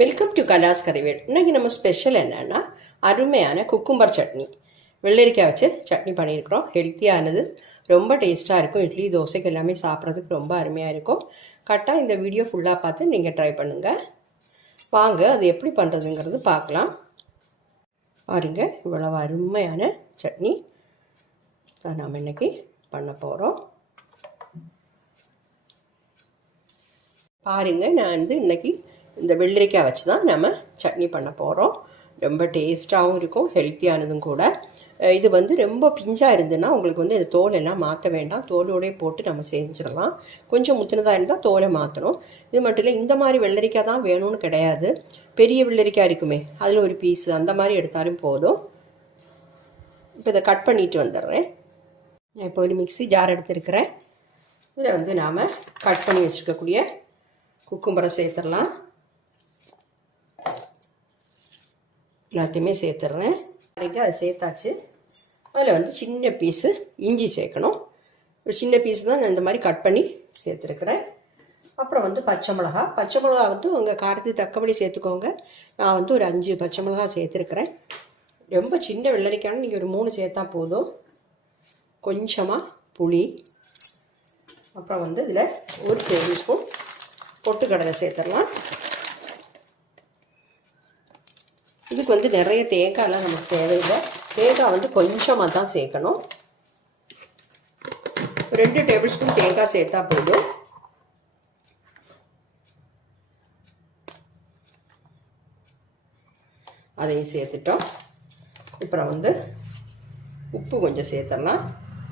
Welcome to கலாஸ் கறிவேல். இன்றைக்கி நம்ம special என்னென்னா அருமையான குக்கும்பர் சட்னி, வெள்ளரிக்காய் வச்சு சட்னி பண்ணியிருக்கிறோம். ஹெல்த்தியானது, ரொம்ப டேஸ்ட்டாக இருக்கும். இட்லி தோசைக்கு எல்லாமே சாப்பிட்றதுக்கு ரொம்ப அருமையாக இருக்கும். கரெக்டாக இந்த வீடியோ ஃபுல்லாக பார்த்து நீங்கள் ட்ரை பண்ணுங்கள். வாங்க அது எப்படி பண்ணுறதுங்கிறது பார்க்கலாம். பாருங்க, இவ்வளவு அருமையான சட்னி தான் நாம் இன்றைக்கி பண்ண போகிறோம். பாருங்கள், நான் இன்றைக்கி இந்த வெள்ளரிக்காய் வச்சு தான் நம்ம சட்னி பண்ண போகிறோம். ரொம்ப டேஸ்ட்டாகவும் இருக்கும், ஹெல்த்தியானதும் கூட. இது ரொம்ப பிஞ்சாக இருந்ததுன்னா உங்களுக்கு இந்த தோலெல்லாம் மாற்ற வேண்டாம். தோலோடே போட்டு நம்ம செஞ்சிடலாம். கொஞ்சம் முத்தினதாக இருந்தால் தோலை மாற்றணும். இது மட்டும் இல்லை, இந்த மாதிரி வெள்ளரிக்காய் தான் வேணும்னு கிடையாது. பெரிய வெள்ளரிக்காய் இருக்குமே, அதில் ஒரு பீஸு அந்த மாதிரி எடுத்தாலும் போதும். இப்போ இதை கட் பண்ணிட்டு வந்துடுறேன். நான் இப்போ ஒரு மிக்ஸி ஜார் எடுத்துருக்கிறேன். இதில் நாம் கட் பண்ணி வச்சுருக்கக்கூடிய குக்கும்பரை சேர்த்துடலாம். எல்லாத்தையுமே சேர்த்துட்றேன். வரைக்கும் அதை சேர்த்தாச்சு. அதில் சின்ன பீஸு இஞ்சி சேர்க்கணும். ஒரு சின்ன பீஸ் தான் நான் இந்த மாதிரி கட் பண்ணி சேர்த்துருக்குறேன். அப்புறம் பச்சை மிளகா. பச்சை மிளகா உங்கள் காரத்துக்கு தக்கபடி சேர்த்துக்கோங்க. நான் ஒரு 5 பச்சை மிளகா சேர்த்துருக்குறேன். ரொம்ப சின்ன வெள்ளரிக்கான நீங்கள் ஒரு 3 சேர்த்தா போதும். கொஞ்சமாக புளி. அப்புறம் இதில் ஒரு டேபிள் ஸ்பூன் பொட்டுக்கடலை சேர்த்துடலாம். இதுக்கு நிறைய தேங்காயெலாம் நமக்கு தேவையில்லை. தேங்காய் கொஞ்சமாக தான் சேர்க்கணும். 2 டேபிள் ஸ்பூன் தேங்காய் சேர்த்தா போதும். அதையும் சேர்த்துட்டோம். அப்புறம் உப்பு கொஞ்சம் சேர்த்துடலாம்.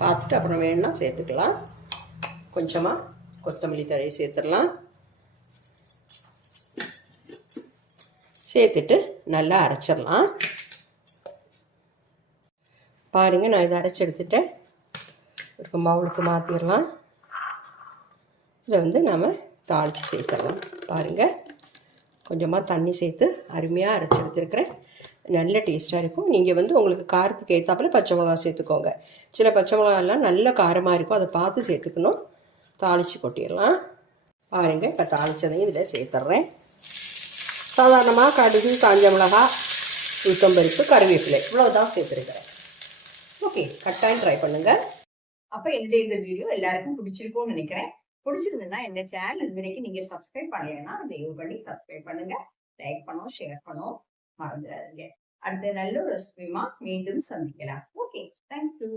பார்த்துட்டு அப்புறம் வேணும்னா சேர்த்துக்கலாம். கொஞ்சமாக கொத்தமல்லி தழையை சேர்த்துடலாம். சேர்த்துட்டு நல்லா அரைச்சிடலாம். பாருங்கள், நான் இதை அரைச்சி எடுத்துட்டேன். ஒரு பவுலுக்கு மாற்றிடலாம். இதில் நாம் தாளித்து சேர்த்துடலாம். பாருங்கள், கொஞ்சமாக தண்ணி சேர்த்து அருமையாக அரைச்சி எடுத்துருக்கிறேன். நல்ல டேஸ்ட்டாக இருக்கும். நீங்கள் உங்களுக்கு காரத்துக்கு ஏற்றாப்பில் பச்சை மிளகா சேர்த்துக்கோங்க. சில பச்சை மிளகாலாம் நல்ல காரமாக இருக்கும், அதை பார்த்து சேர்த்துக்கணும். தாளித்து கொட்டிடலாம். பாருங்கள், இப்போ தாளித்ததையும் இதில் சேர்த்துட்றேன். சாதாரணமாக கடுகு, காஞ்ச மிளகா, உளுத்தம்பருப்பு, கருவேப்பிலை இவ்வளோதான் சேர்த்துருக்கிறேன். ஓகே, கட்டாயம் ட்ரை பண்ணுங்கள். அப்போ இந்த வீடியோ எல்லாருக்கும் பிடிச்சிருக்கும்னு நினைக்கிறேன். பிடிச்சிருந்ததுன்னா இந்த சேனல் இதுவரைக்கும் நீங்கள் சப்ஸ்கிரைப் பண்ணலைன்னா தயவு பண்ணி சப்ஸ்கிரைப் பண்ணுங்கள். லைக் பண்ணோம், ஷேர் பண்ணோம் மறந்துடாதீங்க. அடுத்த நல்ல ஒரு ரெசிபியுமா மீண்டும் சந்திக்கலாம். Okay, thank you.